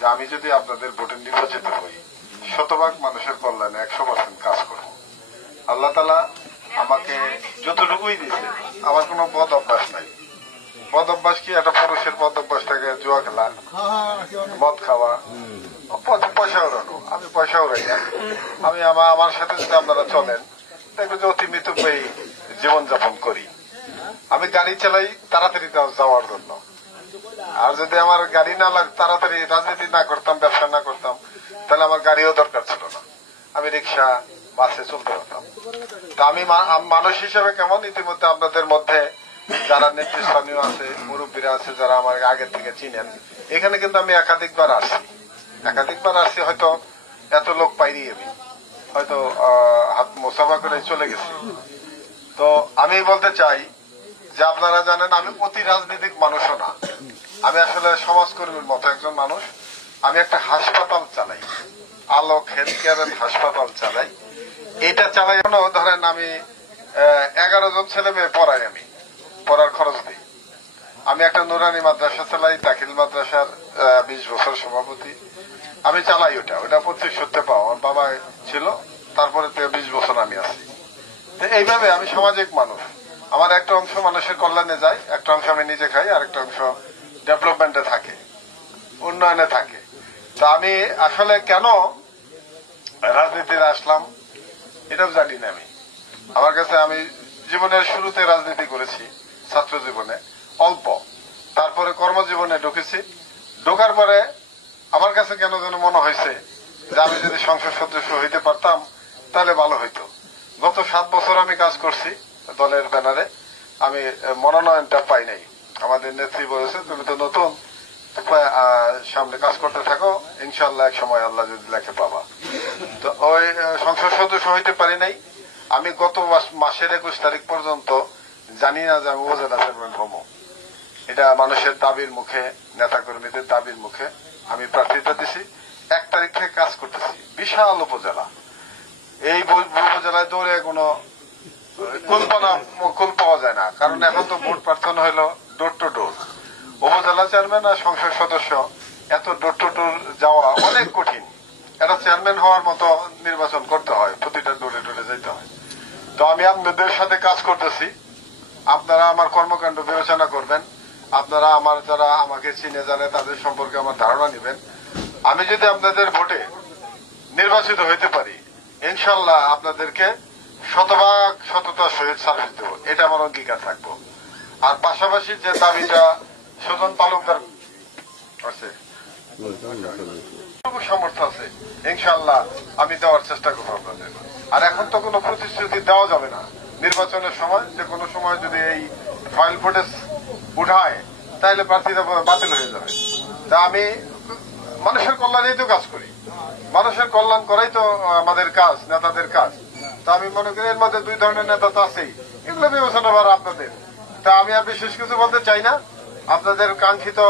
যে আমি যদি আপনাদের ভোটে নির্বাচিত হই, শতভাগ মানুষের কল্যাণে 100% কাজ করব। আল্লাহ তাআলা আমাকে যতটুকুই দিয়েছে, আমার কোনো বদ অভ্যাস নাই। বদ অভ্যাস কি? একটা পুরুষের বদ অভ্যাসটাকে জুয়া খেলা, মদ খাওয়া, পয়সা উড়ানো। আমি পয়সা উড়াই না। আমি আমার সাথে যদি আপনারা চলেন, দেখবেন যে অতি মিতব্যয়ী জীবনযাপন করি। আমি গাড়ি চালাই তাড়াতাড়ি যাওয়ার জন্য। আর যদি আমার গাড়ি না তাড়াতাড়ি রাজনীতি না করতাম, ব্যবসা না করতাম, তাহলে আমার গাড়িও দরকার ছিল না। আমি রিক্সা, বাসে চলতে পারতাম। তা আমি মানুষ হিসেবে কেমন, ইতিমধ্যে আপনাদের মধ্যে যারা নেতৃস্থানীয় আছে, মুরব্বীরা আছে, যারা আমার আগের থেকে চিনেন, এখানে কিন্তু আমি একাধিকবার আসছি। হয়তো এত লোক পাইনি, আমি হয়তো হাত মোসাফা করে চলে গেছি। তো আমি বলতে চাই যে আপনারা জানেন আমি অতি রাজনৈতিক মানুষও না। আমি আসলে সমাজকর্মীর মতো একজন মানুষ। আমি একটা হাসপাতাল চালাই, আলোক হেলথ কেয়ার হাসপাতাল চালাই। এটা চালাই ধরেন আমি 11 জন ছেলে মেয়ে পড়াই, আমি পড়ার খরচ দিই। আমি একটা নুরানি মাদ্রাসা চালাই, দাখিল মাদ্রাসার 20 বছর সভাপতি। আমি চালাই ওটা প্রত্যেক সত্যি পাও। আমার বাবা ছিল, তারপরে 20 বছর আমি আছি। এইভাবে আমি সামাজিক মানুষ। আমার একটা অংশ মানুষের কল্যাণে যায়, একটা অংশ আমি নিজে খাই, আর একটা অংশ ডেভেলপমেন্টে থাকে, উন্নয়নে থাকে। তো আমি আসলে কেন রাজনীতিতে আসলাম এটাও জানি না। আমার কাছে আমি জীবনের শুরুতে রাজনীতি করেছি, ছাত্র জীবনে অল্প, তারপরে কর্মজীবনে ঢুকেছি। ঢোকার পরে আমার কাছে কেন যেন মনে হয়েছে যে আমি যদি সংসদ সদস্য হইতে পারতাম তাহলে ভালো হইতো। গত 7 বছর আমি কাজ করছি দলের ব্যানারে। আমি মনোনয়নটা পাই নাই। আমাদের নেত্রী বলেছে, তুমি তো নতুন, সামনে কাজ করতে থাকো, ইনশাল্লাহ এক সময় আল্লাহ যদি লেখে পাবা। তো ওই সংসদ সদস্য হইতে পারি নাই। আমি গত মাসের 21 তারিখ পর্যন্ত জানি না যে আমি উপজেলা চেয়ারম্যান হবো। এটা মানুষের দাবির মুখে, নেতাকর্মীদের দাবির মুখে আমি প্রার্থিতা দিছি। 1 তারিখ থেকে কাজ করতেছি। বিশাল উপজেলা, এই উপজেলায় দৌড়ে কোনো কুল পাওয়া যায় না। কারণ এখন তো ভোট প্রার্থনা হইলো ডোর টু ডোর। উপজেলা চেয়ারম্যান আর সংসদ সদস্য এত ডোর টু ডোর যাওয়া অনেক কঠিন। এটা চেয়ারম্যান হওয়ার মতো নির্বাচন করতে হয়, প্রতিটা ডোরে ডোরে যেতে হয়। তো আমি আপনাদের সাথে কাজ করতেছি। আপনারা আমার কর্মকাণ্ড বিবেচনা করবেন। আপনারা আমার যারা আমাকে চিনে জানে তাদের সম্পর্কে আমার ধারণা নেবেন। আমি যদি আপনাদের ভোটে নির্বাচিত হইতে পারি, ইনশাল্লাহ আপনাদেরকে শতভাগ সততার সহিত সার্ভিস দেব, এটা আমার অঙ্গীকার থাকবো। আর পাশাপাশি যে দাবিটা সুজন তালুকদার আছে, সামর্থ্য আছে, ইনশাল্লাহ আমি দেওয়ার চেষ্টা করবো আপনাদের। আর এখন তো কোনো প্রতিশ্রুতি দেওয়া যাবে না। নির্বাচনের সময় যে কোনো সময় যদি এই ফাইল ফুটেজ উঠায় তাহলে প্রার্থীরা বাতিল হয়ে যাবে। তা আমি মানুষের কল্যাণেই তো কাজ করি, মানুষের কল্যাণ করাই তো আমাদের কাজ, নেতাদের কাজ। তা আমি মনে করি এর মধ্যে 2 ধরনের নেতা তো আছেই, এগুলো বিবেচনা করা আপনাদের। তা আমি আর বিশেষ কিছু বলতে চাই না। আপনাদের কাঙ্ক্ষিত